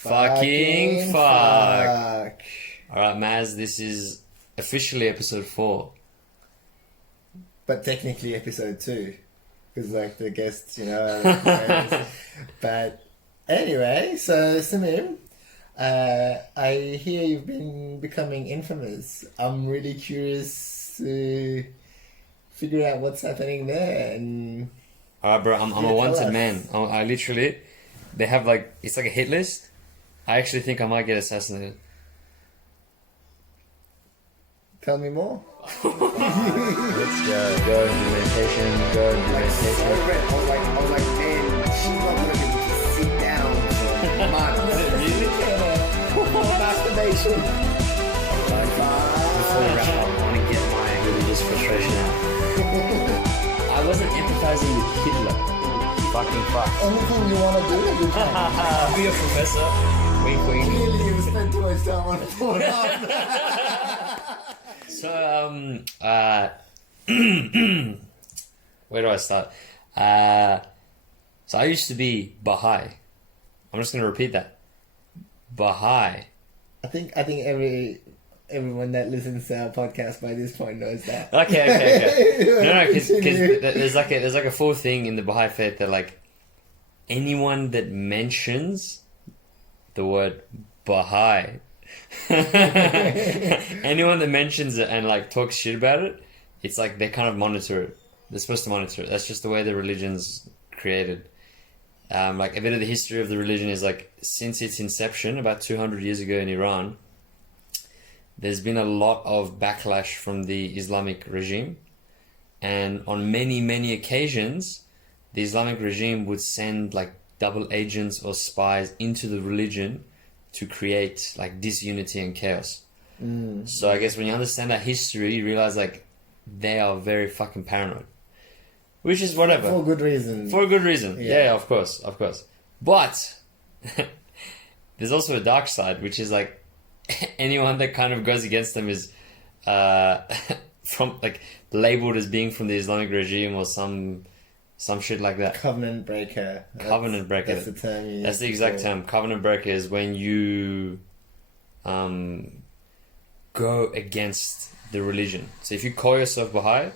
Fucking fuck. Alright, Maz, this is officially episode 4. But technically episode 2. Because, like, the guests, are But anyway, so, Samim, I hear you've been becoming infamous. I'm really curious to figure out what's happening there. And alright, bro, I'm a wanted man. I literally, they have, like, it's like a hit list. I actually think I might get assassinated. Tell me more. Let's go. Go implementation. Go implementation. So red. I was like, man, she's not gonna be able to sit down for months. Really? Masturbation. Before we wrap up, I want to get my religious frustration out. I wasn't empathizing with Hitler. Fucking fuck. Anything you want to do, you can. Be a professor. Wink, wink. Clearly, you spent too much time on the phone. So, where do I start? So I used to be Bahá'í. I'm just going to repeat that. Bahá'í. I think everyone that listens to our podcast by this point knows that. Okay. No, because there's like a full thing in the Bahá'í Faith that, like, anyone that mentions the word Bahá'í, anyone that mentions it and, like, talks shit about it, it's like they kind of monitor it. They're supposed to monitor it. That's just the way the religion's created. Like, a bit of the history of the religion is, like, since its inception about 200 years ago in Iran, there's been a lot of backlash from the Islamic regime, and on many occasions the Islamic regime would send, like, double agents or spies into the religion to create, like, disunity and chaos. So I guess when you understand that history, you realize, like, they are very fucking paranoid, which is whatever, for good reason. Yeah, of course. But there's also a dark side, which is, like, anyone that kind of goes against them is from, like, labeled as being from the Islamic regime or some shit like that. Covenant breaker. Covenant breaker. That's the term. That's the exact term. Covenant breaker is when you go against the religion. So if you call yourself Baha'i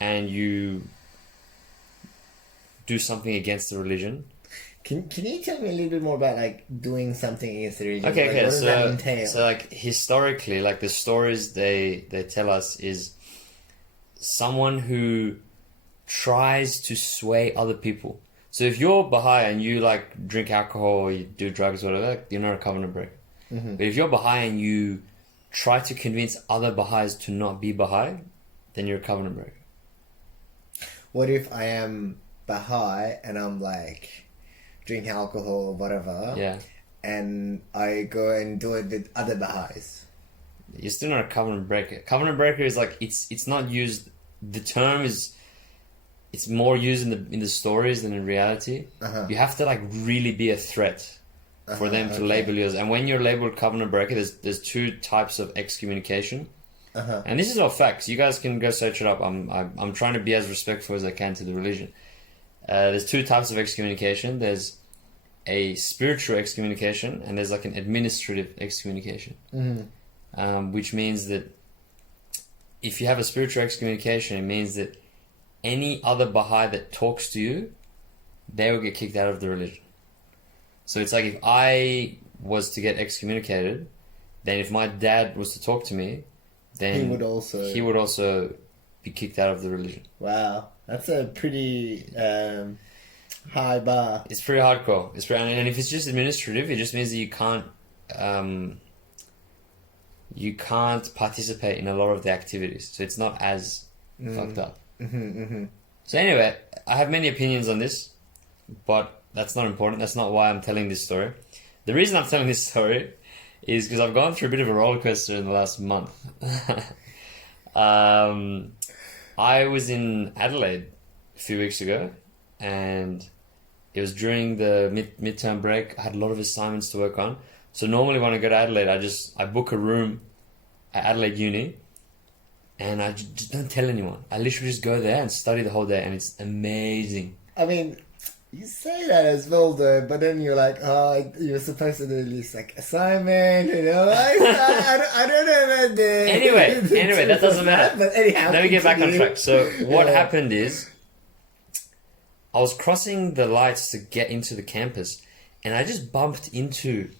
and you do something against the religion. Can you tell me a little bit more about, like, doing something against the religion? Okay. What does that entail? So, like, historically, like, the stories they tell us is someone who tries to sway other people. So if you're Baha'i and you, like, drink alcohol or you do drugs or whatever, you're not a covenant breaker. Mm-hmm. But if you're Baha'i and you try to convince other Baha'is to not be Baha'i, then you're a covenant breaker. What if I am Baha'i and I'm, like, drink alcohol or whatever, yeah, and I go and do it with other Baha'is? You're still not a covenant breaker. Covenant breaker is, like, it's not used. The term is, it's more used in the stories than in reality. You have to, like, really be a threat for them to label you as. And when you're labeled covenant breaker, there's 2 types of excommunication. And this is all facts. You guys can go search it up. I'm trying to be as respectful as I can to the religion. There's 2 types of excommunication. There's a spiritual excommunication and there's, like, an administrative excommunication. Which means that if you have a spiritual excommunication, it means that any other Baha'i that talks to you, they will get kicked out of the religion. So it's like, if I was to get excommunicated, then if my dad was to talk to me, then he would also be kicked out of the religion. Wow. That's a pretty high bar. It's pretty hardcore. And if it's just administrative, it just means that you can't participate in a lot of the activities. So it's not as fucked up. So anyway, I have many opinions on this, but that's not important. That's not why I'm telling this story. The reason I'm telling this story is because I've gone through a bit of a roller coaster in the last month. I was in Adelaide a few weeks ago, and it was during the midterm break. I had a lot of assignments to work on. So normally when I go to Adelaide, I book a room at Adelaide Uni, and I just don't tell anyone. I literally just go there and study the whole day, and it's amazing. I mean, You say that as well, though, but then you're like, oh, you're supposed to do this like assignment, you know? I don't know about the. Anyway, that doesn't matter. But anyhow, let me get back on track. So what happened is, I was crossing the lights to get into the campus, and I just bumped into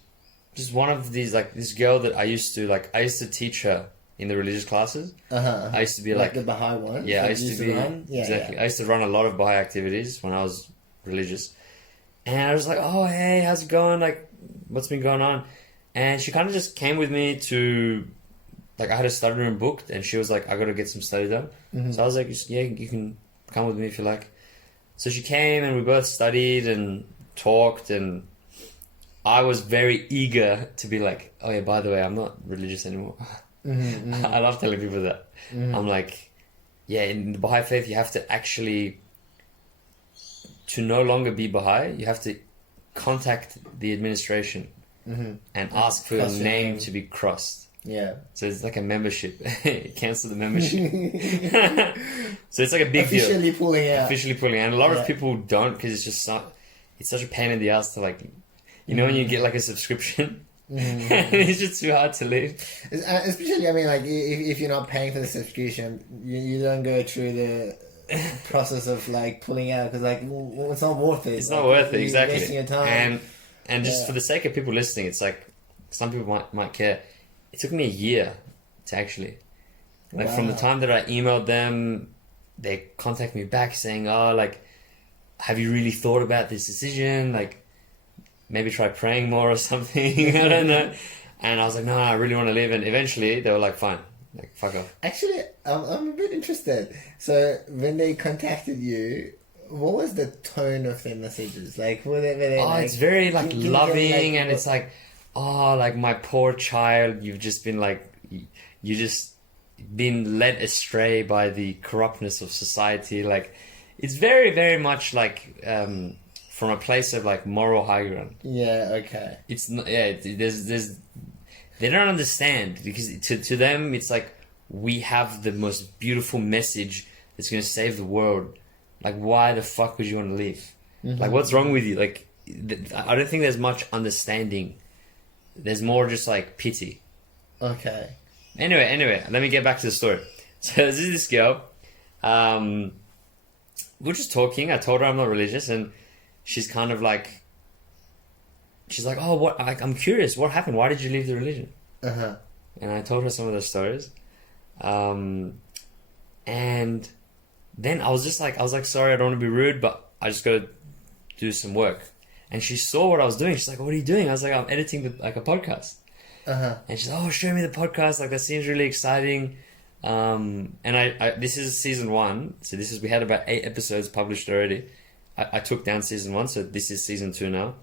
just one of these, like, this girl that I used to teach her in the religious classes. I used to be like the Bahá'í one. Yeah, I used to be run? Yeah, exactly. Yeah. I used to run a lot of Bahá'í activities when I was religious, and I was like, "Oh, hey, how's it going? Like, what's been going on?" And she kind of just came with me to, like, I had a study room booked, and she was like, "I got to get some study done." So I was like, "Yeah, you can come with me if you like." So she came, and we both studied and talked, and I was very eager to be like, "Oh yeah, by the way, I'm not religious anymore." I love telling people that. I'm like, yeah, in the Bahá'í Faith, you have to actually, to no longer be Bahá'í, you have to contact the administration and ask for your name to be crossed. Yeah. So it's like a membership. Cancel the membership. So it's like a big deal. Officially pulling out. Officially pulling out. And a lot of people don't, because it's just it's such a pain in the ass to, like, you know, when you get like a subscription. It's just too hard to leave. Especially, I mean, like, if you're not paying for the subscription, you don't go through the process of, like, pulling out, because, like, well, it's not worth it. It's not worth it, exactly. You're wasting your time. And just for the sake of people listening, it's like, some people might care. It took me a year to actually, like, from the time that I emailed them, they contact me back saying, "Oh, like, have you really thought about this decision? Like, maybe try praying more or something." I don't know. And I was like, "No, I really want to leave." And eventually they were like, "Fine, like, fuck off." Actually, I'm a bit interested. So when they contacted you, what was the tone of their messages? Like, were they like, it's very, like, loving, and what? it's like, "Oh, like, my poor child, you've just been, like, you just been led astray by the corruptness of society." Like, it's very, very much like, from a place of, like, moral high ground. Yeah, okay. It's not, yeah, there's they don't understand, because to them it's like, we have the most beautiful message that's going to save the world. Like, why the fuck would you want to leave? Like, what's wrong with you? Like, I don't think there's much understanding. There's more just, like, pity. Okay. Anyway, let me get back to the story. So this is this girl. We're just talking. I told her I'm not religious, and she's kind of like, she's like, "Oh, what? I'm curious. What happened? Why did you leave the religion?" And I told her some of those stories. And then I was like, "Sorry, I don't want to be rude, but I just got to do some work." And she saw what I was doing. She's like, "What are you doing?" I was like, "I'm editing a podcast." And she's like, "Oh, show me the podcast. Like, that seems really exciting." And I this is season 1. So we had about 8 episodes published already. I took down season 1, so this is season 2 now.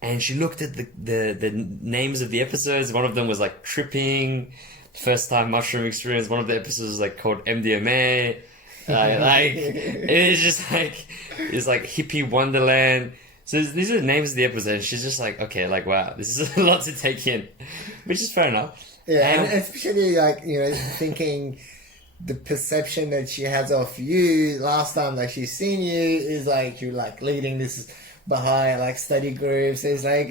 And she looked at the names of the episodes. One of them was like tripping, first time mushroom experience. One of the episodes was like called MDMA. Like, it's just like, it's like hippie wonderland. So these are the names of the episode. And she's just like, okay, like, wow, this is a lot to take in, which is fair enough. Yeah, and especially, like, you know, thinking the perception that she has of you last time, like, she's seen you, is like you're like leading this Bahá'í, like, study groups. It's like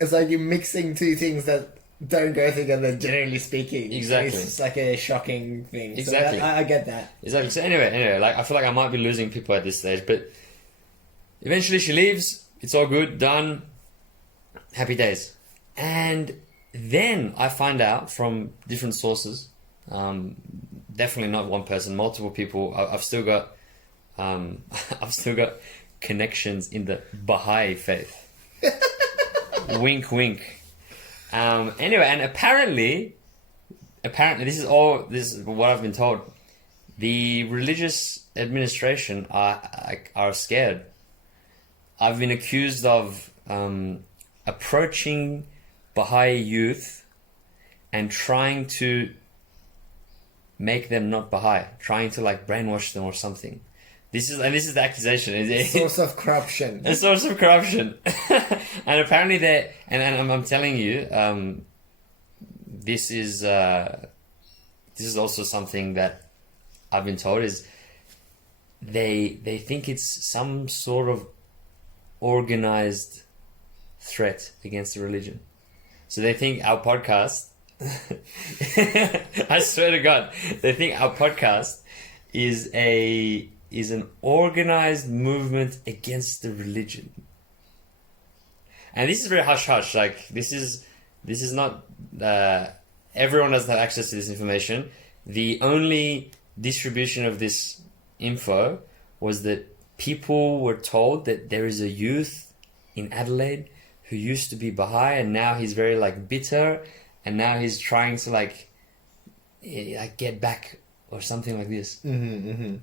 it's like you're mixing two things that don't go together, generally speaking. Exactly. It's just like a shocking thing. Exactly. So I get that. Exactly. So anyway, like, I feel like I might be losing people at this stage, but eventually she leaves. It's all good, done. Happy days. And then I find out from different sources, definitely not one person, multiple people. I've still got connections in the Bahá'í Faith. Wink, wink. Anyway, and apparently, this is what I've been told. The religious administration are scared. I've been accused of approaching Bahá'í youth and trying to make them not Bahá'í, trying to, like, brainwash them or something. This is the accusation. A source of corruption. A source of corruption. And apparently I'm telling you, this is also something that I've been told, is they think it's some sort of organized threat against the religion. So they think our podcast, I swear to God, they think our podcast is an organized movement against the religion. And this is very hush-hush. Like, this is not... everyone doesn't have access to this information. The only distribution of this info was that people were told that there is a youth in Adelaide who used to be Baha'i, and now he's very, like, bitter, and now he's trying to, like get back or something like this. And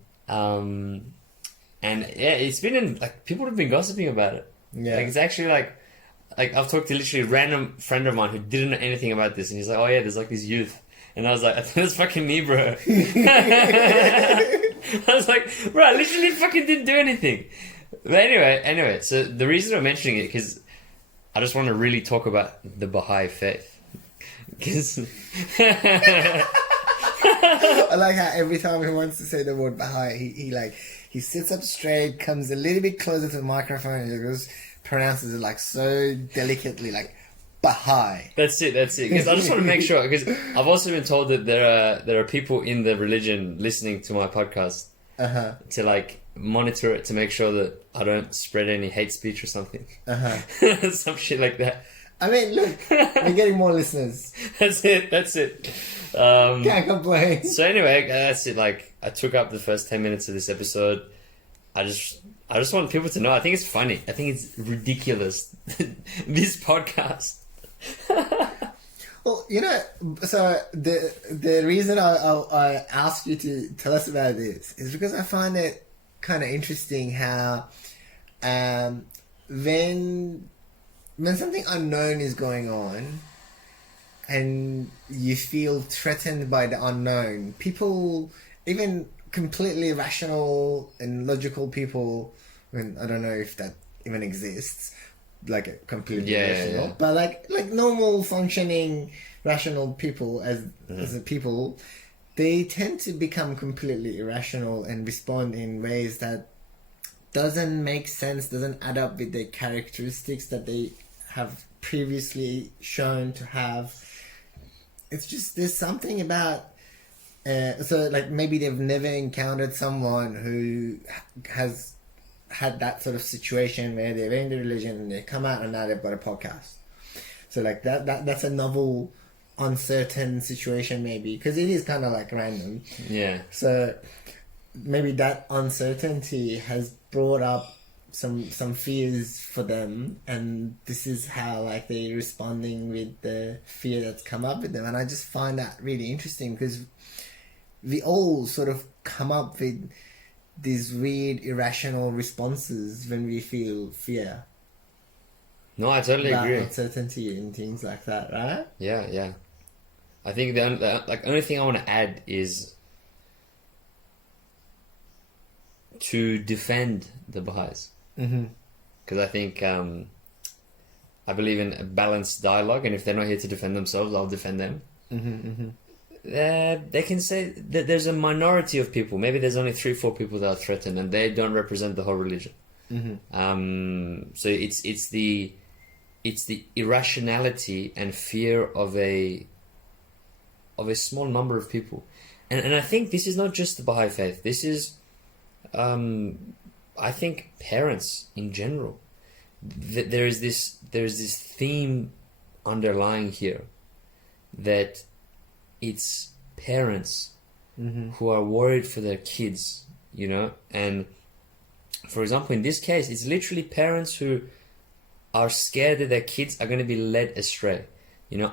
yeah, it's been like, people have been gossiping about it. Yeah. Like, it's actually like I've talked to literally a random friend of mine who didn't know anything about this, and he's like, oh yeah, there's like this youth. And I was like, I think that's fucking me, bro. I was like, bro, I literally fucking didn't do anything. But anyway, so the reason I'm mentioning it, because I just want to really talk about the Bahá'í Faith. Because I like how every time he wants to say the word Baha'i, he sits up straight, comes a little bit closer to the microphone, and just pronounces it like so delicately, like Baha'i. That's it. Because I just want to make sure, because I've also been told that there are people in the religion listening to my podcast to like monitor it to make sure that I don't spread any hate speech or something. Some shit like that. I mean, look, we're getting more listeners. That's it. Can't complain. So anyway, that's it. Like, I took up the first 10 minutes of this episode. I just want people to know. I think it's funny. I think it's ridiculous. This podcast. Well, so the reason I asked you to tell us about this is because I find it kind of interesting how when something unknown is going on and you feel threatened by the unknown, people, even completely rational and logical people, and I don't know if that even exists, like a completely rational, but like normal functioning rational people as a people, they tend to become completely irrational and respond in ways that doesn't make sense, doesn't add up with the characteristics that they have previously shown to have. It's just, there's something about so like maybe they've never encountered someone who has had that sort of situation where they're in the religion and they come out and now they've got a podcast. So like that's a novel, uncertain situation maybe, because it is kind of like random. Yeah. So maybe that uncertainty has brought up some fears for them, and this is how like they're responding with the fear that's come up with them. And I just find that really interesting, because we all sort of come up with these weird irrational responses when we feel fear. No, I totally agree. Uncertainty and things like that, right? Yeah. I think the only thing I want to add is to defend the Baha'is. Because I think I believe in a balanced dialogue, and if they're not here to defend themselves, I'll defend them. They can say that there's a minority of people, maybe there's only 3-4 people that are threatened, and they don't represent the whole religion. So it's the irrationality and fear of a small number of people, and I think this is not just the Baha'i Faith. This is I think parents in general. There is this theme underlying here, that it's parents who are worried for their kids, and for example, in this case, it's literally parents who are scared that their kids are going to be led astray.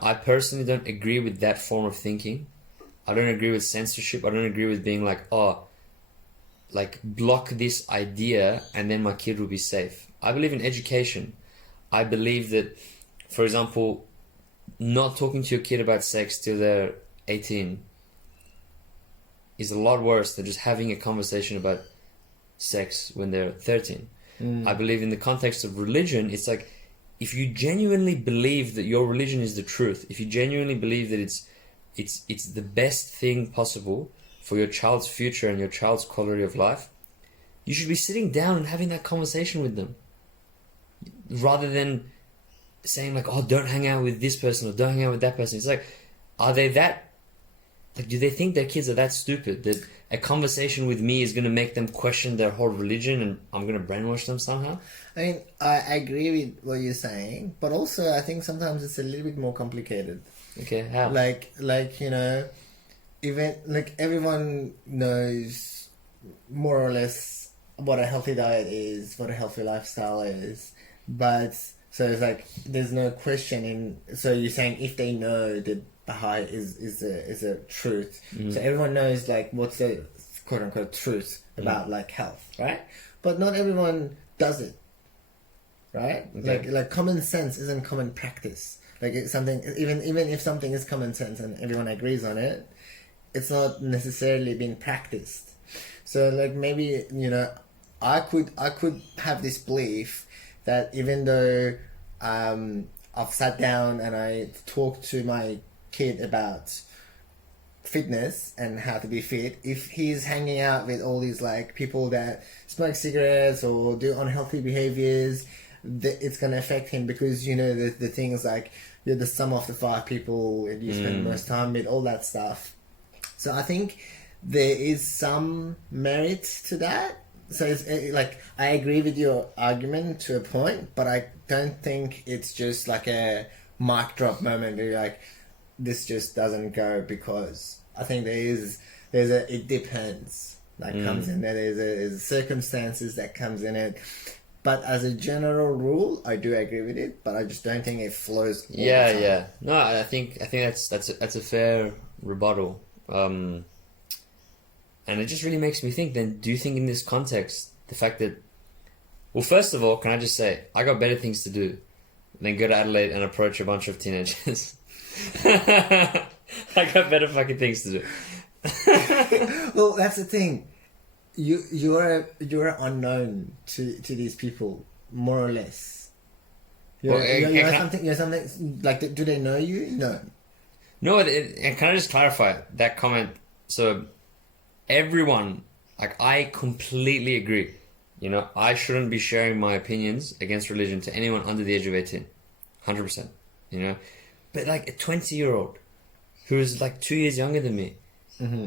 I personally don't agree with that form of thinking. I don't agree with censorship. I don't agree with being like, block this idea and then my kid will be safe. I believe in education. I believe that, for example, not talking to your kid about sex till they're 18 is a lot worse than just having a conversation about sex when they're 13. I believe in the context of religion, it's like, if you genuinely believe that your religion is the truth, if you genuinely believe that it's the best thing possible for your child's future and your child's quality of life, you should be sitting down and having that conversation with them, rather than saying like, oh, don't hang out with this person or don't hang out with that person. It's like, are they that, like, do they think their kids are that stupid that a conversation with me is going to make them question their whole religion and I'm going to brainwash them somehow? I mean, I agree with what you're saying, but also I think sometimes it's a little bit more complicated. Okay, how? Like you know, even like everyone knows more or less what a healthy diet is, what a healthy lifestyle is, but so it's like there's no question in. So you're saying if they know that Baha'i is a truth, so everyone knows like what's the quote unquote truth about like health, right? But not everyone does it, right? Okay. Like common sense isn't common practice. Like it's something, even if something is common sense and everyone agrees on it, it's not necessarily being practiced. So like maybe, you know, I could have this belief that even though I've sat down and I talked to my kid about fitness and how to be fit, if he's hanging out with all these like people that smoke cigarettes or do unhealthy behaviors, it's going to affect him, because you know the things like you're the sum of the 5 people and you spend most time with, all that stuff. So I think there is some merit to that. So it's like I agree with your argument to a point, but I don't think it's just like a mic drop moment where you're like, this just doesn't go, because I think there's a it depends that comes in there. There's circumstances that comes in it. But as a general rule, I do agree with it, but I just don't think it flows all the time. Yeah. No, I think that's a fair rebuttal. And it just really makes me think, then, do you think in this context, the fact that, well, first of all, can I just say, I got better things to do than go to Adelaide and approach a bunch of teenagers. I got better fucking things to do. Well, that's the thing. You're unknown to these people, more or less. You're something like, do they know you? No. No, and can I just clarify that comment? So, everyone, like, I completely agree. You know, I shouldn't be sharing my opinions against religion to anyone under the age of 18. 100%. You know? But, like, a 20-year-old who's, like, 2 years younger than me.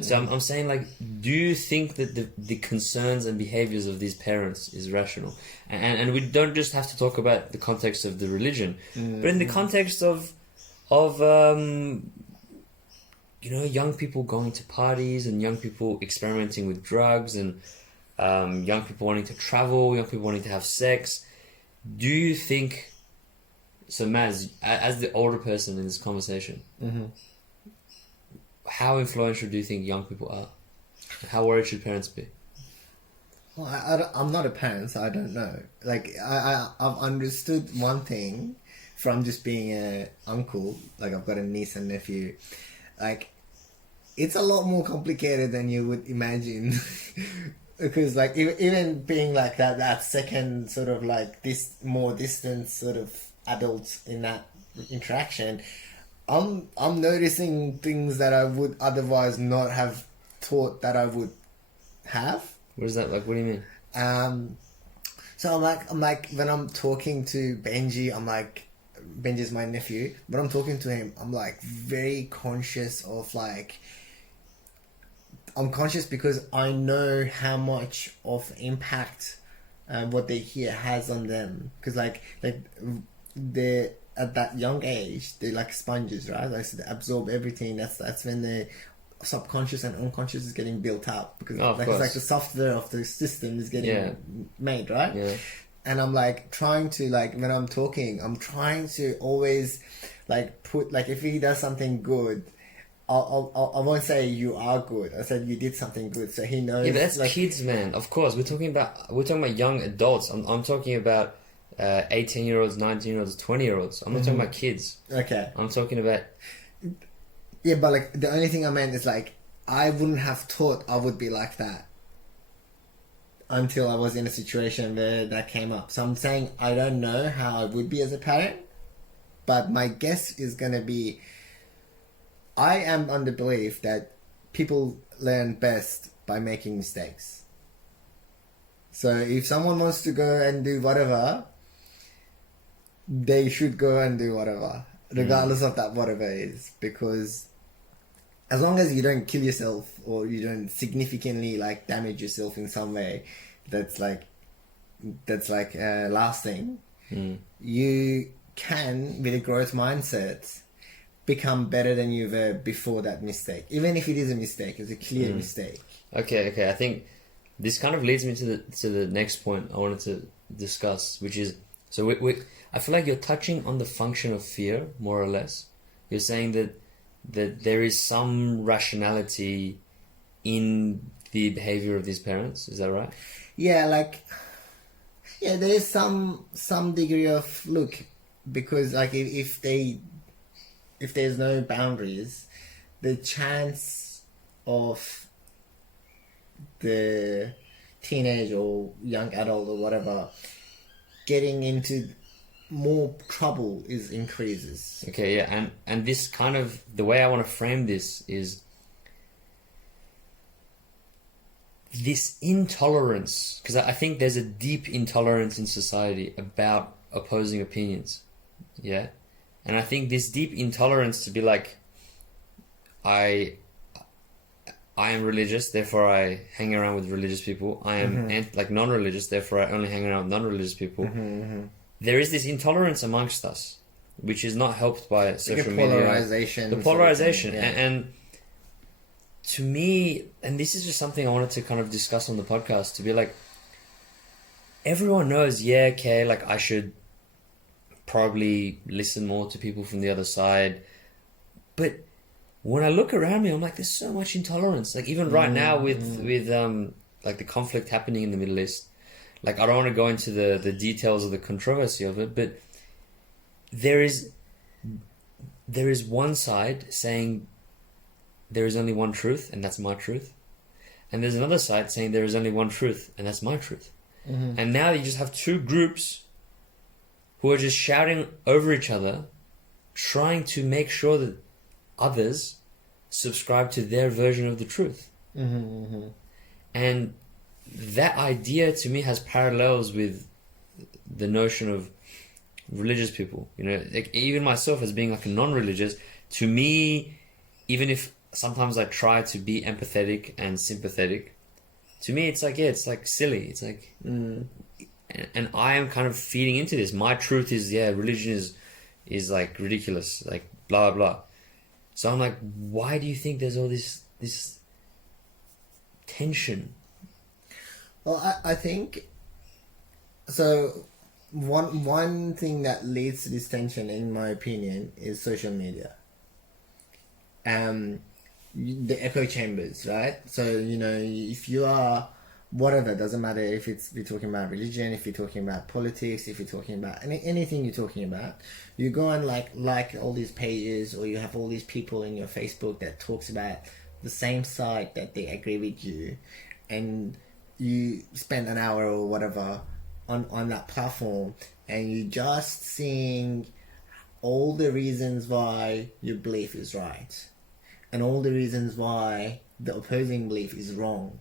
So I'm saying, like, do you think that the concerns and behaviors of these parents is rational? And we don't just have to talk about the context of the religion, but in the context of you know, young people going to parties and young people experimenting with drugs and young people wanting to travel, young people wanting to have sex. Do you think, so Maz, as the older person in this conversation, how influential do you think young people are? How worried should parents be? Well, I'm not a parent, so I don't know. Like, I've understood one thing from just being a uncle. Like, I've got a niece and nephew. Like, it's a lot more complicated than you would imagine. Because, like, even being like that second sort of like this more distant sort of adult in that interaction, I'm noticing things that I would otherwise not have thought that I would have. What is that like? What do you mean? So I'm like when I'm talking to Benji, I'm like, Benji's my nephew. When I'm talking to him, I'm like very conscious of like, I'm conscious because I know how much of impact what they hear has on them. Because like they're at that young age, they're like sponges, right? Like, so they absorb everything. That's when the subconscious and unconscious is getting built up, because it's like the software of the system is getting made, right? Yeah. And I'm like trying to, like, when I'm talking, I'm trying to always like put, like, if he does something good, I won't say you are good. I said you did something good, so he knows. Yeah, but that's like, kids, man. Of course, we're talking about young adults. I'm talking about 18-year-olds, 19-year-olds, 20-year-olds. I'm not talking about kids. Okay. I'm talking about. Yeah, but like the only thing I meant is like I wouldn't have thought I would be like that until I was in a situation where that came up. So I'm saying I don't know how I would be as a parent, but my guess is going to be, I am on the belief that people learn best by making mistakes. So if someone wants to go and do whatever, they should go and do whatever, regardless of that whatever is, because as long as you don't kill yourself or you don't significantly like damage yourself in some way, that's lasting. You can, with a growth mindset, become better than you were before that mistake, even if it is a mistake. It's a clear mistake. Okay. I think this kind of leads me to the next point I wanted to discuss, which is, so I feel like you're touching on the function of fear, more or less. You're saying that there is some rationality in the behavior of these parents. Is that right? Yeah, there is some degree of look, because like if there's no boundaries, the chance of the teenage or young adult or whatever getting into more trouble increases. Okay, yeah, and this kind of, the way I want to frame this is this intolerance, because I think there's a deep intolerance in society about opposing opinions, yeah, and I think this deep intolerance to be like, I am religious, therefore I hang around with religious people. I am non-religious, therefore I only hang around with non-religious people. There is this intolerance amongst us, which is not helped by social media. Polarization. The polarization. Sort of thing, yeah. And to me, and this is just something I wanted to kind of discuss on the podcast, to be like, everyone knows, like I should probably listen more to people from the other side. But when I look around me, I'm like, there's so much intolerance. Like even right now with like the conflict happening in the Middle East, like I don't want to go into the details of the controversy of it, but there is one side saying there is only one truth and that's my truth, and there's another side saying there is only one truth and that's my truth. And now you just have two groups who are just shouting over each other, trying to make sure that others subscribe to their version of the truth. And that idea to me has parallels with the notion of religious people. You know, like even myself as being like a non-religious, to me, even if sometimes I try to be empathetic and sympathetic, to me it's like, yeah, it's like silly. It's like, and I am kind of feeding into this. My truth is, yeah, religion is like ridiculous, like blah blah. So I'm like, why do you think there's all this tension? Well, I think so. One thing that leads to this tension, in my opinion, is social media. The echo chambers, right? So if you are whatever, doesn't matter if we're talking about religion, if you're talking about politics, if you're talking about anything you're talking about, you go and like all these pages, or you have all these people in your Facebook that talks about the same side, that they agree with you, and you spend an hour or whatever on that platform, and you're just seeing all the reasons why your belief is right and all the reasons why the opposing belief is wrong,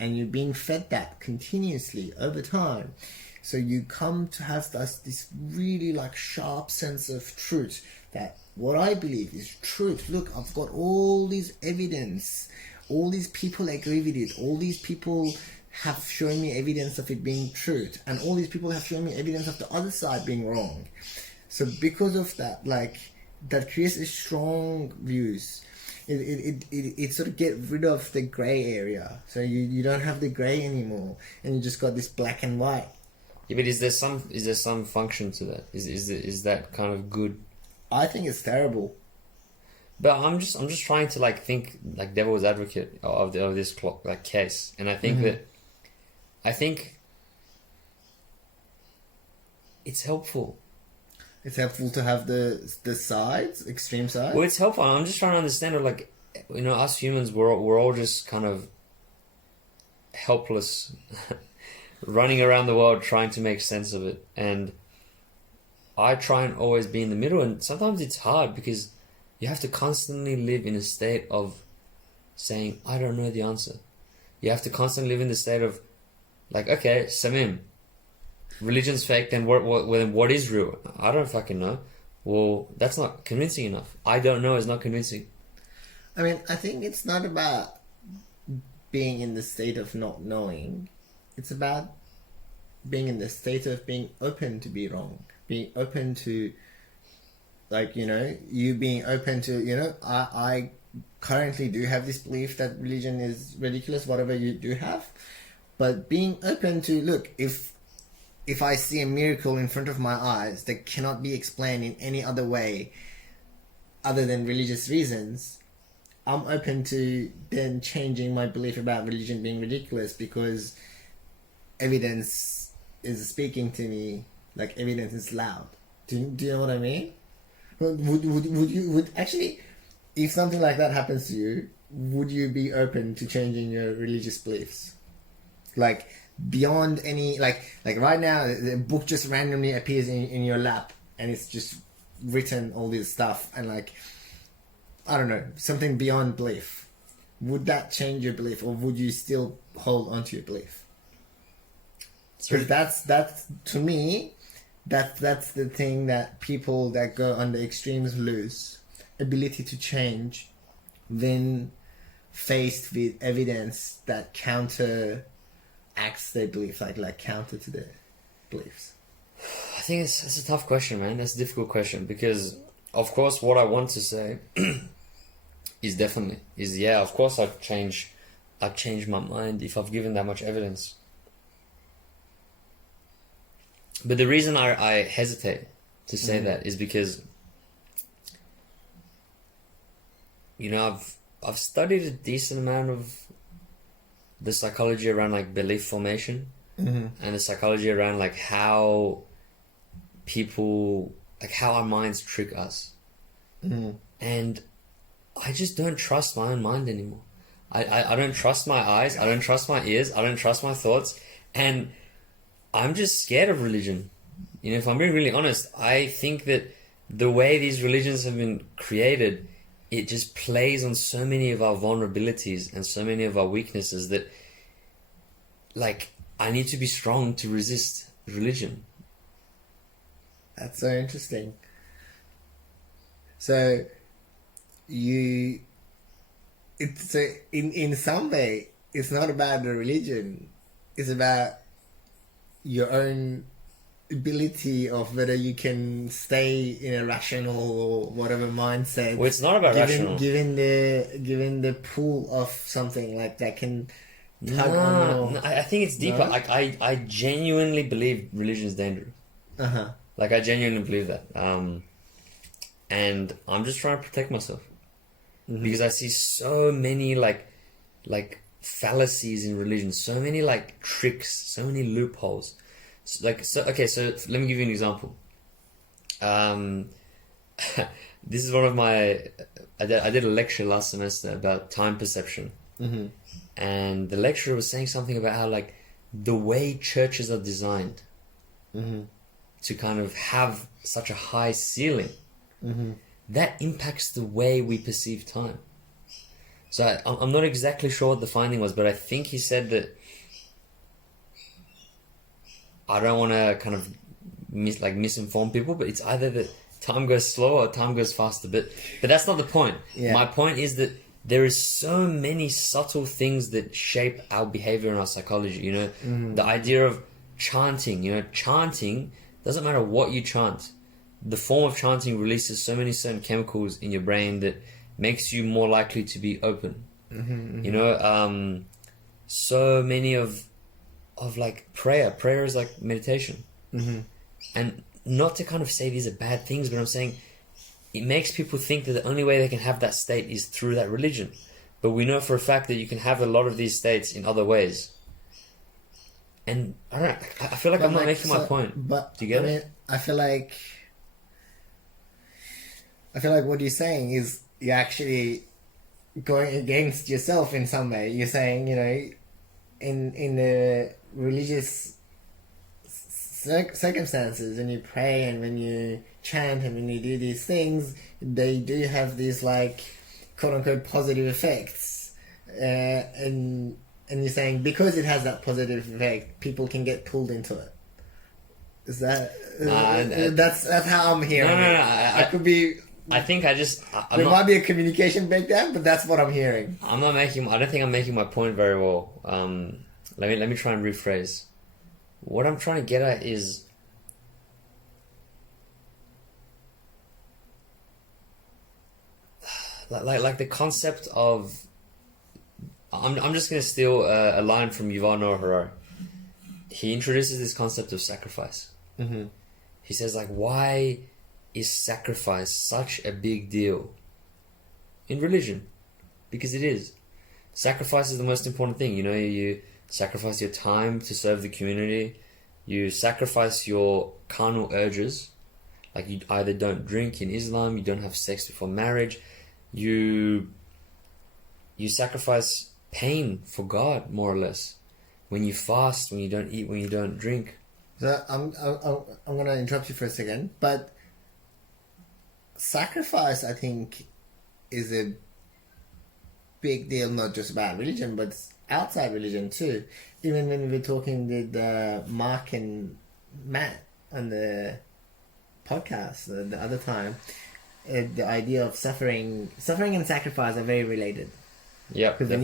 and you're being fed that continuously over time. So you come to have this really like sharp sense of truth, that what I believe is truth. Look, I've got all this evidence, all these people agree with it, all these people have shown me evidence of it being truth, and all these people have shown me evidence of the other side being wrong. So because of that, like, that creates a strong views. It sort of get rid of the grey area, so you don't have the grey anymore, and you just got this black and white. Yeah, but is there some function to that? Is that kind of good? I think it's terrible. But I'm just trying to like think like devil's advocate of this like case, and I think I think it's helpful. It's helpful to have the sides, extreme sides. Well, it's helpful. I'm just trying to understand, like, us humans, we're all just kind of helpless, running around the world trying to make sense of it. And I try and always be in the middle, and sometimes it's hard because you have to constantly live in a state of saying, I don't know the answer. You have to constantly live in the state of, Like, okay, Samim, religion's fake, then what is real? I don't fucking know. Well, that's not convincing enough. I don't know is not convincing. I mean, I think it's not about being in the state of not knowing. It's about being in the state of being open to be wrong. Being open to, like, you know, you being open to, you know, I currently do have this belief that religion is ridiculous, whatever you do have. But being open to, look, if I see a miracle in front of my eyes that cannot be explained in any other way other than religious reasons, I'm open to then changing my belief about religion being ridiculous because evidence is speaking to me, like evidence is loud. Do you know what I mean? Would actually, if something like that happens to you, would you be open to changing your religious beliefs? Like, beyond any, like right now, the book just randomly appears in your lap and it's just written all this stuff and, like, I don't know, something beyond belief. Would that change your belief, or would you still hold on to your belief? Because that's to me, that's the thing that people that go on the extremes lose. Ability to change when faced with evidence that counteracts their beliefs, like counter to their beliefs. I think it's a tough question, man. That's a difficult question because, of course, what I want to say is of course I've changed my mind if I've given that much evidence. But the reason I hesitate to say that is because, you know, I've studied a decent amount of the psychology around, like, belief formation and the psychology around, like, how people, like, how our minds trick us. And I just don't trust my own mind anymore. I don't trust my eyes. I don't trust my ears. I don't trust my thoughts. And I'm just scared of religion. You know, if I'm being really honest, I think that the way these religions have been created, it just plays on so many of our vulnerabilities and so many of our weaknesses that, like, I need to be strong to resist religion. That's so interesting. So, in some way, it's not about the religion. It's about your own ability of whether you can stay in a rational or whatever mindset. Well, it's not about rational. Given the pull of something like that can tug on your... I think it's deeper. No? Like, I genuinely believe religion is dangerous. Like, I genuinely believe that. And I'm just trying to protect myself. Because I see so many, like fallacies in religion, so many, like, tricks, so many loopholes. So let me give you an example. This is one of my... I did a lecture last semester about time perception. And the lecturer was saying something about how, like, the way churches are designed to kind of have such a high ceiling, that impacts the way we perceive time. So I'm not exactly sure what the finding was, but I think he said that, I don't want to kind of misinform people, but it's either that time goes slow or time goes faster. But that's not the point. Yeah. My point is that there is so many subtle things that shape our behavior and our psychology. You know, the idea of chanting. You know, chanting doesn't matter what you chant. The form of chanting releases so many certain chemicals in your brain that makes you more likely to be open. You know, so many of like prayer is like meditation. And not to kind of say these are bad things, but I'm saying it makes people think that the only way they can have that state is through that religion. But we know for a fact that you can have a lot of these states in other ways. And I don't know, I feel like I'm not making my point. But do you get it? I feel like what you're saying is you're actually going against yourself in some way. You're saying, you know, in the religious circumstances, when you pray and when you chant and when you do these things, they do have these, like, quote unquote positive effects, and And you're saying because it has that positive effect, people can get pulled into it. Is that that's how I'm hearing it. No. I could be. I think there might be a communication breakdown, but that's what I'm hearing. I don't think I'm making my point very well. Let me try and rephrase. What I'm trying to get at is like the concept of. I'm just going to steal a line from Yuval Noah Harari. He introduces this concept of sacrifice. Mm-hmm. He says, like, why is sacrifice such a big deal in religion? Because it is. Sacrifice is the most important thing. You know, you sacrifice your time to serve the community. You sacrifice your carnal urges. Like, you either don't drink in Islam, you don't have sex before marriage. You sacrifice pain for God, more or less. When you fast, when you don't eat, when you don't drink. So I'm going to interrupt you for a second, but sacrifice, I think, is a big deal, not just about religion, but outside religion too. Even when we were talking with Mark and Matt on the podcast the other time, the idea of suffering and sacrifice are very related. Yeah, because when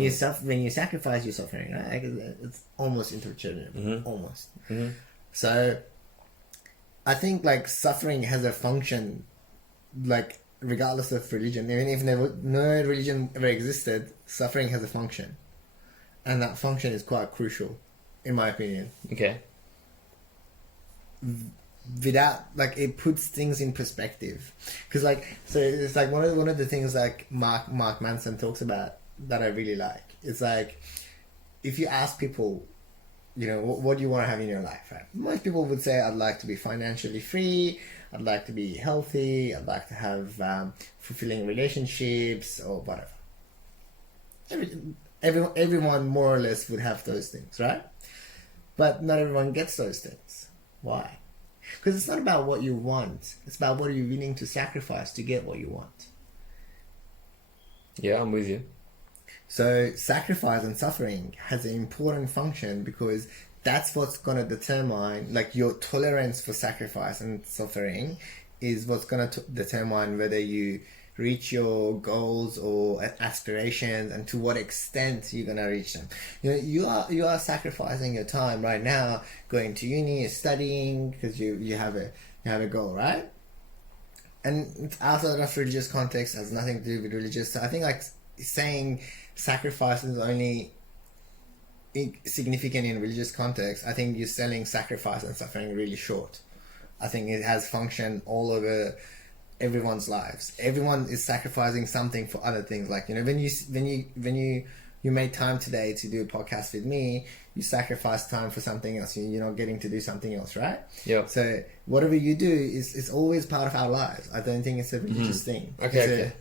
you sacrifice, you're suffering, right? Like, it's almost interchangeable, almost. Mm-hmm. So, I think like suffering has a function, like regardless of religion. Even if no religion ever existed, suffering has a function, and that function is quite crucial, in my opinion. Okay. Without, like, it puts things in perspective, because like, so it's like one of the things like Mark Manson talks about that I really like. It's like, if you ask people, you know, what do you want to have in your life, right? Most people would say, I'd like to be financially free, I'd like to be healthy, I'd like to have fulfilling relationships, or whatever. Everyone more or less would have those things, right? But not everyone gets those things. Why? Because it's not about what you want, it's about what are you willing to sacrifice to get what you want. Yeah, I'm with you. So sacrifice and suffering has an important function, because that's what's going to determine, like, your tolerance for sacrifice and suffering is what's going to determine whether you reach your goals or aspirations, and to what extent you're going to reach them. You know, you are sacrificing your time right now, going to uni, studying, because you have a goal, right? And it's outside of religious context, has nothing to do with religious. So I think, like, saying sacrifice is only significant in religious context, I think you're selling sacrifice and suffering really short. I think it has function all over everyone's lives. Everyone is sacrificing something for other things. Like, you know, when you made time today to do a podcast with me, you sacrifice time for something else. You're not getting to do something else, right? Yeah. So whatever you do is always part of our lives. I don't think it's a religious thing. Okay. A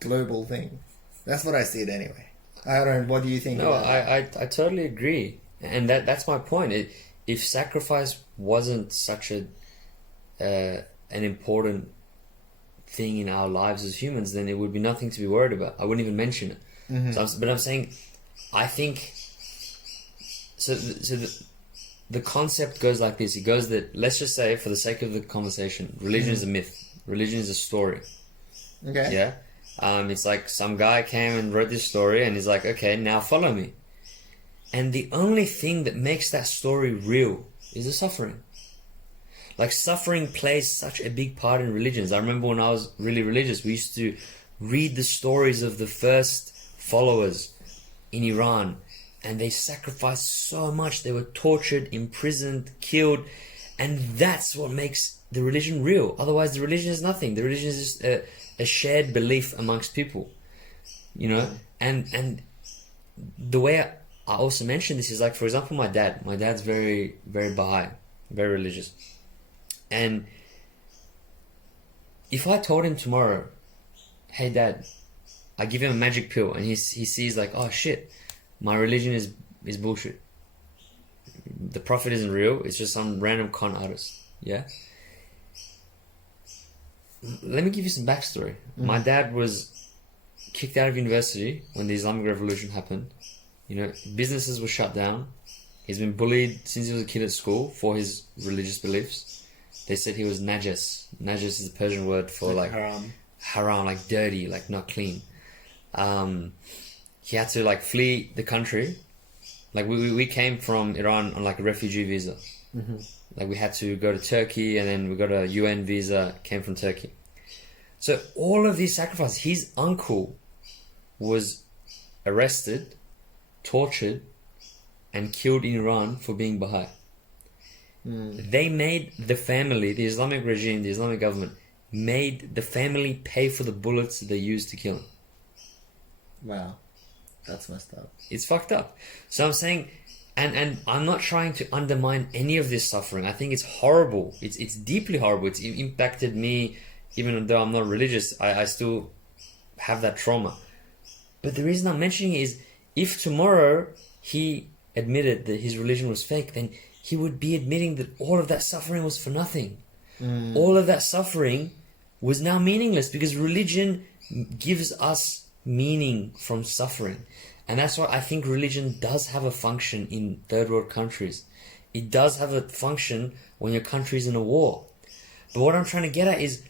global thing. That's what I see it anyway. I don't know. What do you think? No, about that? I totally agree, and that's my point. If sacrifice wasn't such an important thing in our lives as humans, then it would be nothing to be worried about. I wouldn't even mention it. Mm-hmm. But I'm saying, I think so. The concept goes like this. It goes that, let's just say, for the sake of the conversation, religion is a myth. Religion is a story. Okay. Yeah. It's like some guy came and wrote this story, and he's like, okay, now follow me. And the only thing that makes that story real is the suffering. Like, suffering plays such a big part in religions. I remember when I was really religious, we used to read the stories of the first followers in Iran, and they sacrificed so much. They were tortured, imprisoned, killed, and that's what makes the religion real. Otherwise, the religion is nothing. The religion is just a shared belief amongst people, you know. And the way I also mentioned this is, like, for example, my dad's very, very Bahá'í, very religious, and if I told him tomorrow, hey Dad, I give him a magic pill, and he sees, like, oh shit, my religion is bullshit, the prophet isn't real, it's just some random con artist, yeah. Let me give you some backstory. My dad was kicked out of university when the Islamic Revolution happened. You know, businesses were shut down. He's been bullied since he was a kid at school for his religious beliefs. They said he was najas. Najas is a Persian word for like haram, like dirty, like not clean. He had to like flee the country. Like we came from Iran on like a refugee visa. Mm-hmm. Like we had to go to Turkey, and then we got a UN visa, came from Turkey. So all of these sacrifices, his uncle was arrested, tortured, and killed in Iran for being Baha'i. They made the family, the Islamic regime, the Islamic government, made the family pay for the bullets they used to kill him. Wow. That's messed up. It's fucked up. So I'm saying, and I'm not trying to undermine any of this suffering. I think it's horrible. It's deeply horrible. It's impacted me, even though I'm not religious. I still have that trauma. But the reason I'm mentioning it is, if tomorrow he admitted that his religion was fake, then he would be admitting that all of that suffering was for nothing. All of that suffering was now meaningless, because religion gives us meaning from suffering. And that's why I think religion does have a function in third world countries. It does have a function when your country's in a war. But what I'm trying to get at is,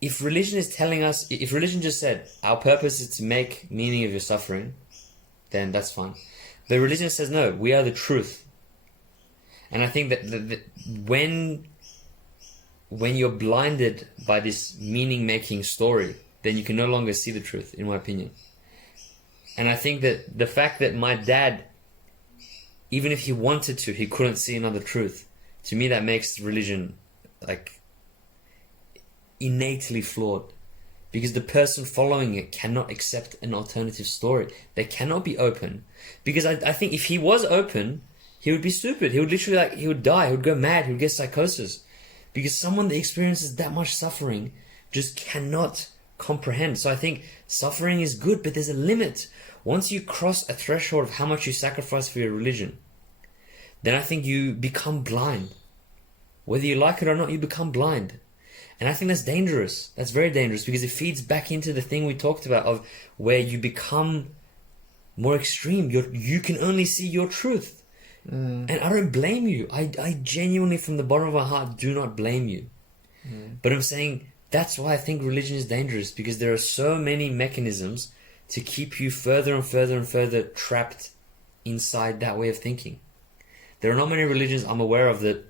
if religion is telling us, if religion just said, our purpose is to make meaning of your suffering, then that's fine. But religion says, no, we are the truth. And I think that when you're blinded by this meaning-making story, then you can no longer see the truth, in my opinion. And I think that the fact that my dad, even if he wanted to, he couldn't see another truth. To me, that makes religion like innately flawed, because the person following it cannot accept an alternative story. They cannot be open, because I think if he was open, he would be stupid. He would literally he would die. He would go mad. He would get psychosis, because someone that experiences that much suffering just cannot comprehend. So I think suffering is good, but there's a limit. Once you cross a threshold of how much you sacrifice for your religion, then I think you become blind. Whether you like it or not, you become blind. And I think that's dangerous. That's very dangerous, because it feeds back into the thing we talked about of where you become more extreme. You can only see your truth. And I don't blame you. I genuinely, from the bottom of my heart, do not blame you. But I'm saying that's why I think religion is dangerous, because there are so many mechanisms to keep you further and further and further trapped inside that way of thinking. There are not many religions I'm aware of that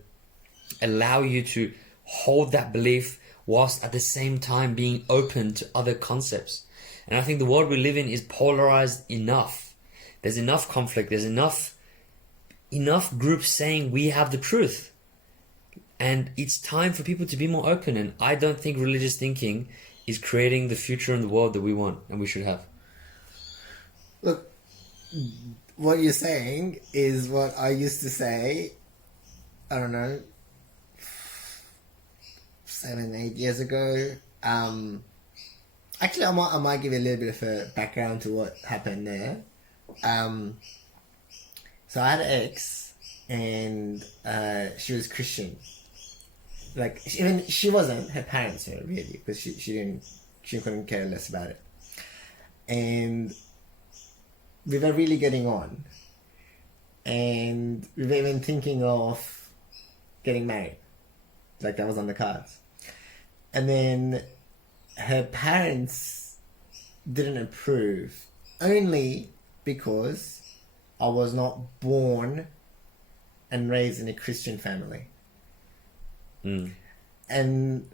allow you to hold that belief whilst at the same time being open to other concepts. And I think the world we live in is polarized enough. There's enough conflict. There's enough groups saying we have the truth. And it's time for people to be more open. And I don't think religious thinking is creating the future and the world that we want and we should have. Look, what you're saying is what I used to say, I don't know, 7-8 years ago. Actually, I might give you a little bit of a background to what happened there. So I had an ex, and she was Christian. Like, she wasn't. Her parents were, really, because she couldn't care less about it. And we were really getting on, and we were even thinking of getting married. Like, that was on the cards. And then her parents didn't approve, only because I was not born and raised in a Christian family. And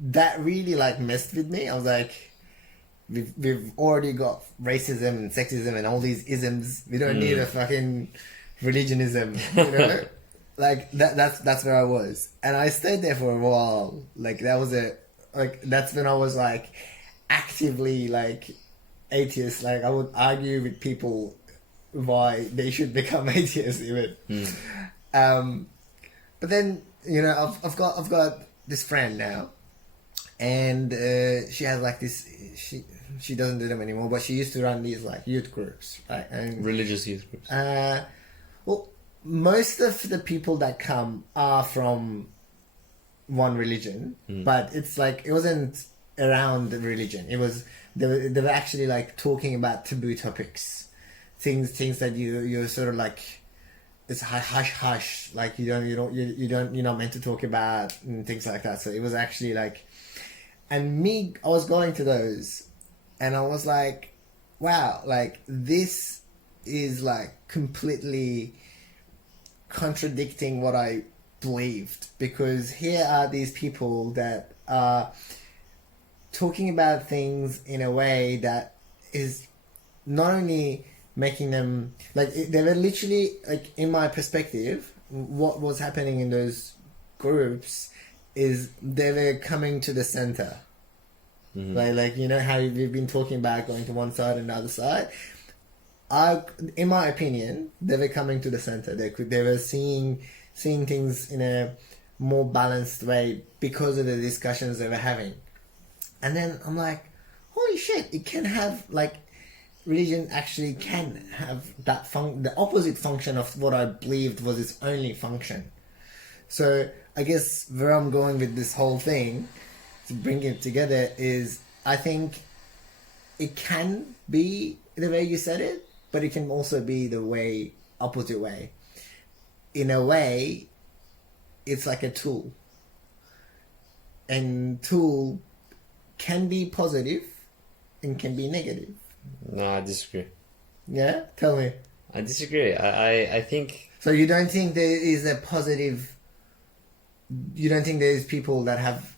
that really messed with me. I was like, we've already got racism and sexism and all these isms. We don't need a fucking religionism, you know? That's where I was. And I stayed there for a while. That's when I was actively atheist. I would argue with people why they should become atheists even. But then, I've got this friend now, and she has this. She doesn't do them anymore, but she used to run these youth groups, right? And religious youth groups. Well, most of the people that come are from one religion, but it's it wasn't around the religion. It was they were actually like talking about taboo topics, things that you're sort of like, it's hush, like you're not meant to talk about, and things like that. So it was actually like, and I was going to those, and I was like, wow, like this is like completely contradicting what I believed, because here are these people that are talking about things in a way that is not only making them like, they were literally like, in my perspective, what was happening in those groups is they were coming to the center. Like you know how we've been talking about going to one side and the other side. In my opinion, they were coming to the center. They were seeing things in a more balanced way because of the discussions they were having. And then I'm like, holy shit! It can have like, religion actually can have that the opposite function of what I believed was its only function. So I guess where I'm going with this whole thing, to bring it together, is I think it can be the way you said it, but it can also be the opposite way. In a way, it's like a tool. And tool can be positive and can be negative. No, I disagree. Yeah? Tell me. I disagree. I think... So you don't think there is a positive... You don't think there's people that have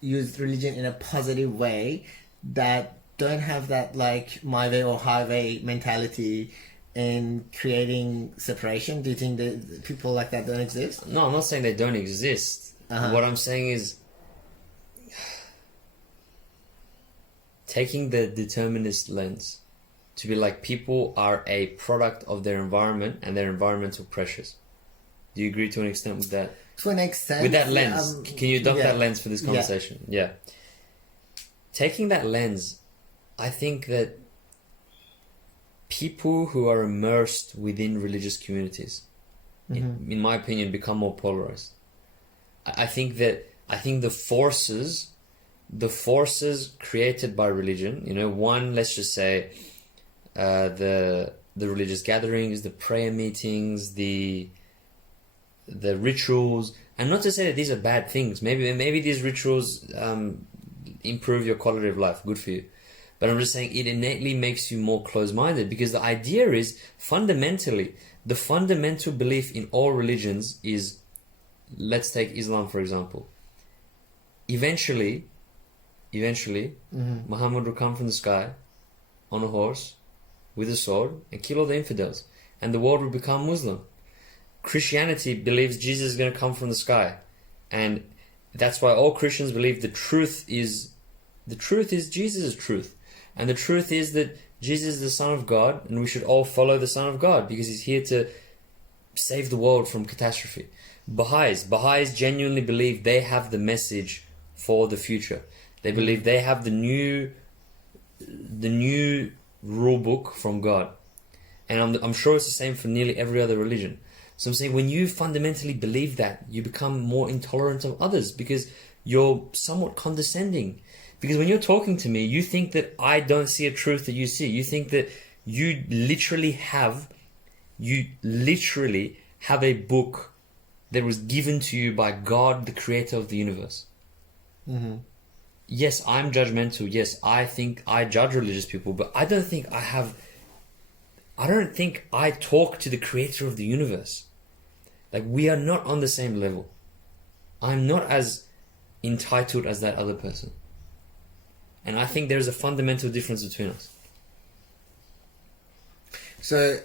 used religion in a positive way that don't have that like my way or highway mentality and creating separation? Do you think that people like that don't exist? No, I'm not saying they don't exist. What I'm saying is taking the determinist lens to be like, people are a product of their environment and their environmental pressures. Do you agree to an extent with that? To an extent. With that lens. Can you adopt that lens for this conversation? Yeah. Taking that lens, I think that people who are immersed within religious communities, in my opinion, become more polarized. I think the forces created by religion, you know, one, let's just say, the religious gatherings, the prayer meetings, the rituals, and not to say that these are bad things. Maybe these rituals improve your quality of life. Good for you. But I'm just saying it innately makes you more closed-minded, because the idea is, fundamentally, the fundamental belief in all religions is, let's take Islam for example. Eventually, Muhammad will come from the sky on a horse with a sword and kill all the infidels, and the world will become Muslim. Christianity believes Jesus is going to come from the sky, and that's why all Christians believe the truth is Jesus' truth, and the truth is that Jesus is the Son of God, and we should all follow the Son of God because he's here to save the world from catastrophe. Baha'is genuinely believe they have the message for the future. They believe they have the new rule book from God, and I'm sure it's the same for nearly every other religion. So I'm saying, when you fundamentally believe that, you become more intolerant of others because you're somewhat condescending. Because when you're talking to me, you think that I don't see a truth that you see. You think that you literally have a book that was given to you by God, the creator of the universe. Yes, I'm judgmental. Yes, I think I judge religious people, but I don't think I talk to the creator of the universe. Like, we are not on the same level. I'm not as entitled as that other person. And I think there's a fundamental difference between us. So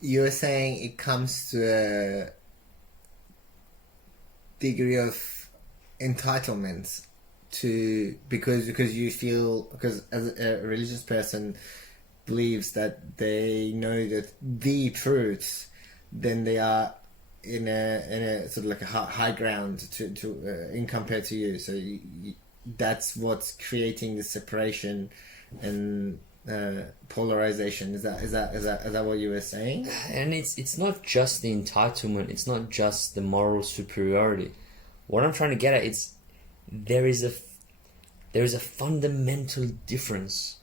you're saying it comes to a degree of entitlement because you feel, because as a religious person believes that they know that the truths, then they are in a sort of like a high ground to in compared to you. So that's what's creating the separation and polarization. Is that what you were saying? And it's not just the entitlement. It's not just the moral superiority. What I'm trying to get at is there is there is a fundamental difference.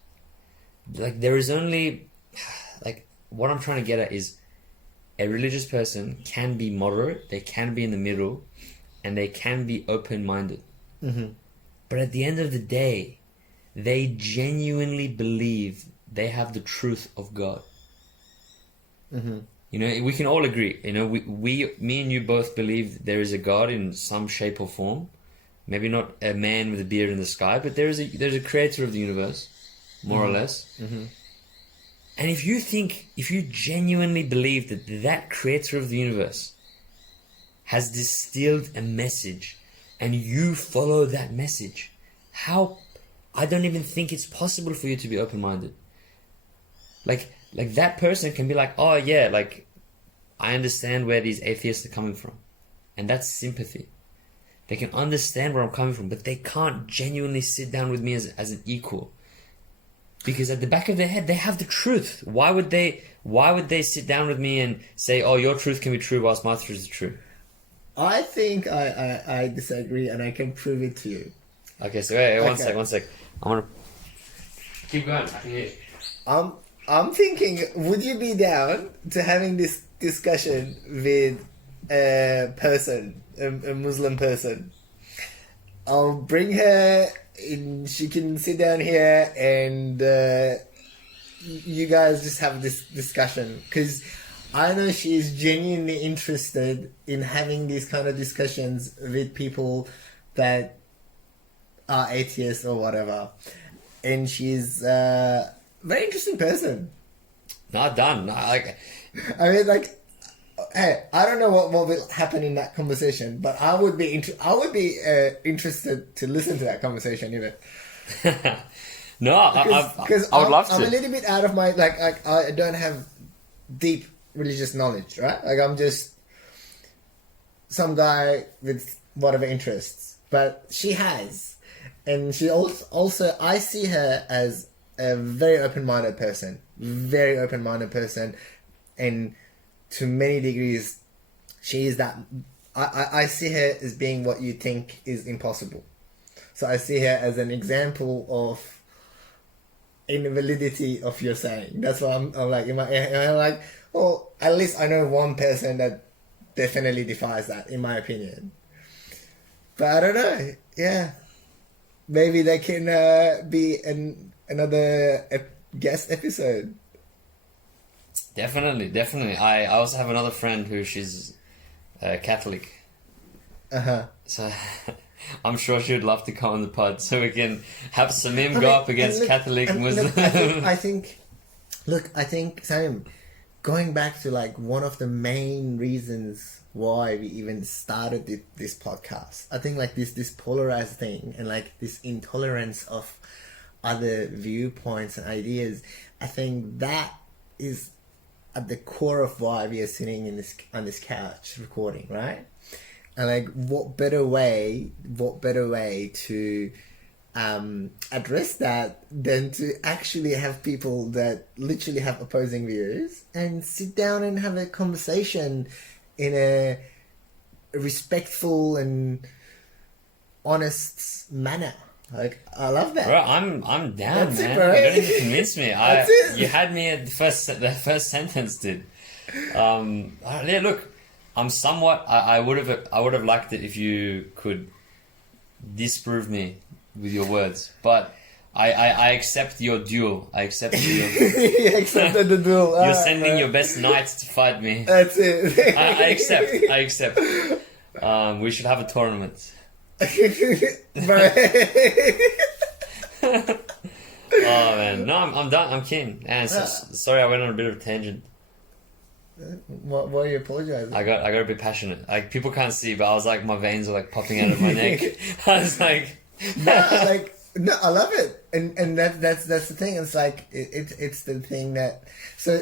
Like there is only, like what I'm trying to get at is, a religious person can be moderate, they can be in the middle, and they can be open-minded. But at the end of the day, they genuinely believe they have the truth of God. You know, we can all agree. You know, me and you both believe there is a God in some shape or form. Maybe not a man with a beard in the sky, but there's a creator of the universe, more or less. And if you genuinely believe that creator of the universe has distilled a message, and you follow that message, I don't even think it's possible for you to be open-minded. Like that person can be like, oh yeah, like I understand where these atheists are coming from, and that's sympathy. They can understand where I'm coming from, but they can't genuinely sit down with me as an equal, because at the back of their head they have the truth. Why would they sit down with me and say, oh, your truth can be true whilst my truth is true? I think I disagree, and I can prove it to you. Okay, so wait, one sec. I want to keep going. I can hear you. I'm thinking, would you be down to having this discussion with a person, a Muslim person? I'll bring her in, she can sit down here, and you guys just have this discussion, because I know she's genuinely interested in having these kind of discussions with people that are atheists or whatever, and she's very interesting person. Not done. I mean, like, hey, I don't know what will happen in that conversation, but I would be interested to listen to that conversation even. No, because I would love to. I'm a little bit out of my like I don't have deep religious knowledge, right? Like I'm just some guy with whatever interests, but she has, and she also I see her as a very open-minded person, and to many degrees, she is that. I see her as being what you think is impossible. So I see her as an example of invalidity of your saying. That's what I'm like. I'm like, well, at least I know one person that definitely defies that, in my opinion. But I don't know. Yeah, maybe they can be another guest episode. Definitely. I also have another friend who she's Catholic. So I'm sure she would love to come on the pod, so we can have Samim go up against Catholic Muslim. I think, Samim, going back to like one of the main reasons why we even started this podcast, I think like this polarized thing and like this intolerance of other viewpoints and ideas, I think that is at the core of why we are sitting on this couch recording, right? And like, what better way to address that than to actually have people that literally have opposing views and sit down and have a conversation in a respectful and honest manner. Like, I love that. Bro, I'm down, That's man. it, bro. You don't need to convince me. That's it. You had me at the first sentence, dude. Yeah, look, I'm somewhat. I would have liked it if you could disprove me with your words, but I accept your duel. I accept your. You accepted the duel. You're sending your best knights to fight me. That's it. I accept. We should have a tournament. Oh man, no, I'm done. I'm keen. And sorry, I went on a bit of a tangent. Why are you apologizing? I got a bit passionate. Like, people can't see, but I was like, my veins are like popping out of my neck. I was like, no, I love it, and that's the thing. It's like it's the thing that. So,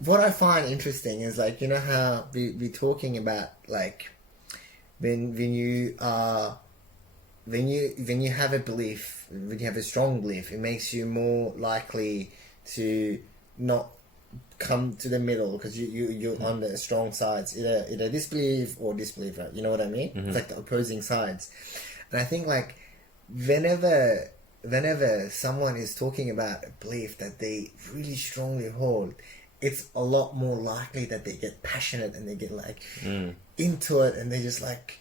what I find interesting is like, you know how we talking about like when you have a belief, when you have a strong belief, it makes you more likely to not come to the middle because you're on the strong sides, either disbelief or disbelief, right? You know what I mean? It's like the opposing sides. And I think like whenever someone is talking about a belief that they really strongly hold, it's a lot more likely that they get passionate and they get like into it, and they just like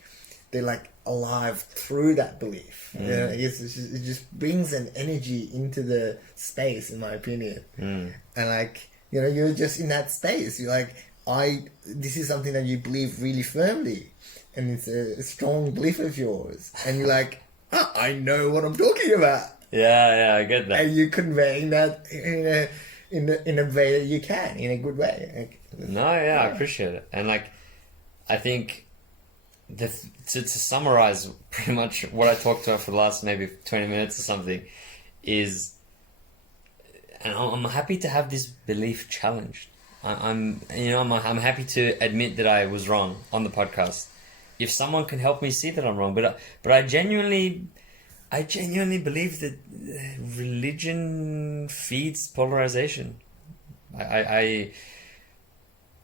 they're like alive through that belief. You know, it just brings an energy into the space, in my opinion. And like, you know, you're just in that space. You're like, this is something that you believe really firmly, and it's a strong belief of yours, and you're like, oh, I know what I'm talking about. Yeah, I get that. And you're conveying that in a way that you can, in a good way. Like, I appreciate it. And like, I think to summarize pretty much what I talked about for the last maybe 20 minutes or something is, and I'm happy to have this belief challenged. I'm happy to admit that I was wrong on the podcast. If someone can help me see that I'm wrong, but I genuinely believe that religion feeds polarization. I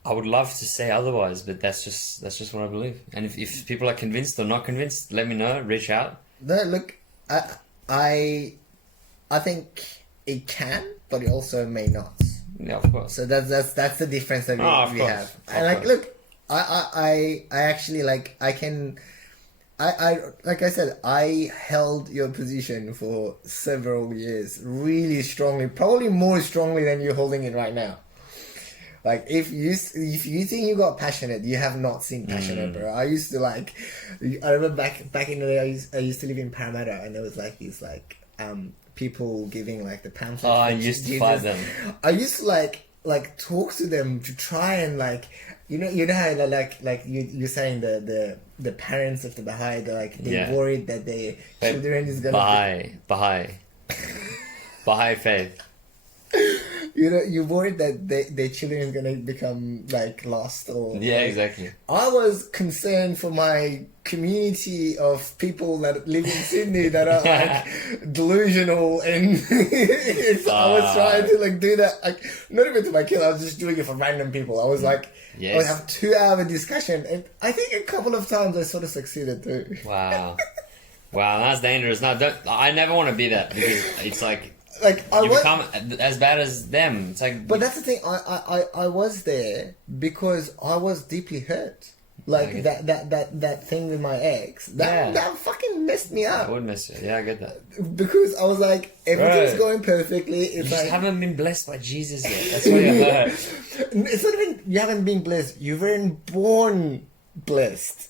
would love to say otherwise, but that's just what I believe. And if people are convinced or not convinced, let me know. Reach out. No, look, I think it can, but it also may not. Yeah, of course. So that's the difference that we have. And like, look, I actually like like I said, I held your position for several years really strongly, probably more strongly than you're holding it right now. Like, if you think you got passionate, you have not seen passionate, bro. I used to I remember back in the day, I used to live in Parramatta, and there was like these people giving like the pamphlets. Oh, I used to fight them. I used to like talk to them to try and like, you know how like you're saying the parents of the Bahá'í, they're worried that their children is gonna Bahá'í Faith. You know, you're worried that their children is gonna become like lost or exactly. I was concerned for my community of people that live in Sydney that are like delusional, and I was trying to like do that, like not even to my kid. I was just doing it for random people. I was like, I would have 2-hour discussion, and I think a couple of times I sort of succeeded too. Wow, that's dangerous. No, I never want to be that, because it's like you become as bad as them. It's like, but that's the thing. I was there because I was deeply hurt. Like that thing with my ex. That fucking messed me up. That would mess you. Yeah, I get that. Because I was like, everything's going perfectly. It's you like, just haven't been blessed by Jesus yet. That's why you're hurt. It's not even you haven't been blessed. You weren't born blessed.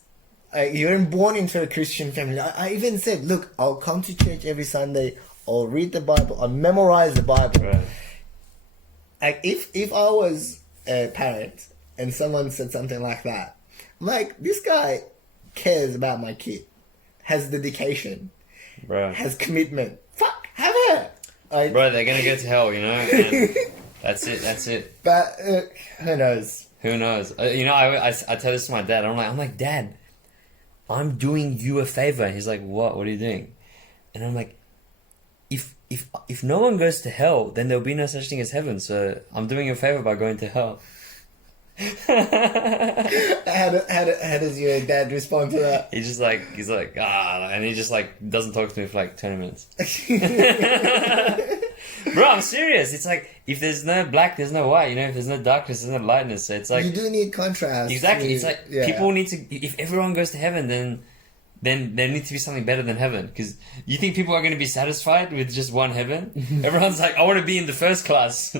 You weren't born into a Christian family. I even said, look, I'll come to church every Sunday. I'll read the Bible. I'll memorize the Bible. Right. Like, if I was a parent and someone said something like that, I'm like, this guy cares about my kid, has dedication, has commitment. Fuck, have her. Bro, they're gonna go to hell, you know. And that's it. But who knows? You know, I tell this to my dad. I'm like, Dad, I'm doing you a favor. And he's like, what? What are you doing? And I'm like, if no one goes to hell, then there'll be no such thing as heaven. So I'm doing you a favor by going to hell. How does your dad respond to that? He's like, and he just like doesn't talk to me for like 20 minutes. Bro, I'm serious. It's like, if there's no black, there's no white. You know, if there's no darkness, there's no lightness. So it's like, you do need contrast. Exactly. It's like people need to. If everyone goes to heaven, then there needs to be something better than heaven. Because you think people are going to be satisfied with just one heaven? Everyone's like, I want to be in the first class.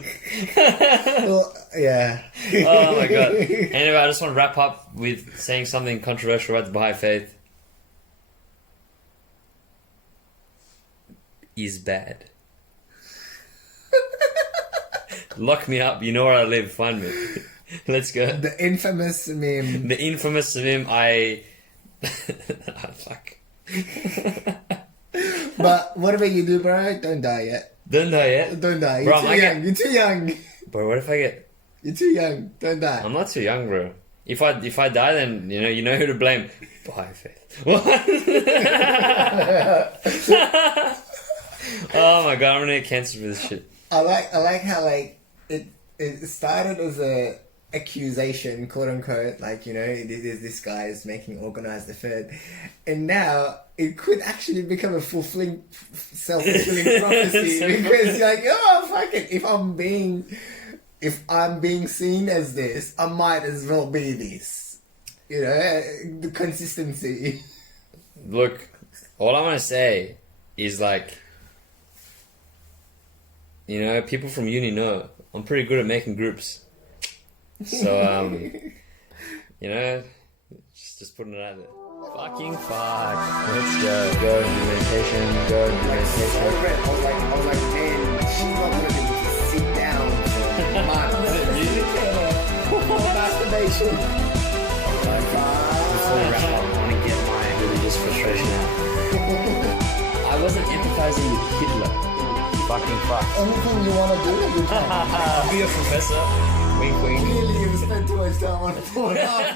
Well, yeah. Oh my god. Anyway, I just want to wrap up with saying something controversial about the Bahá'í Faith. Is bad. Lock me up. You know where I live. Find me. Let's go. The infamous Samim. The infamous Samim. Fuck. But whatever you do, bro, don't die yet. Don't die yet? Don't die. Bro, You're too young. Bro, what if I get... You're too young. Don't die. I'm not too young, bro. If I die, then you know who to blame. Bahá'í Faith. What? Oh my god, I'm gonna get cancelled for this shit. I like how like it started as a accusation, quote unquote, like, you know, this guy is making organized effort, and now it could actually become a self-fulfilling prophecy because you're like, oh fuck it, if I'm being seen as this, I might as well be this, you know, the consistency. Look, all I want to say is, like, you know, people from uni know I'm pretty good at making groups. So, you know, just putting it out there. Fucking fuck. Let's go. Go and do meditation. Go and do meditation. So red. I was like, man, she's not going to be able to sit down for months. For masturbation. Before we wrap up, I want to get my religious frustration out. I wasn't empathizing with Hitler. Fucking fuck. Anything you want to do, you can. Be a professor. Wink, wink. Clearly, you spent too much time on Pornhub.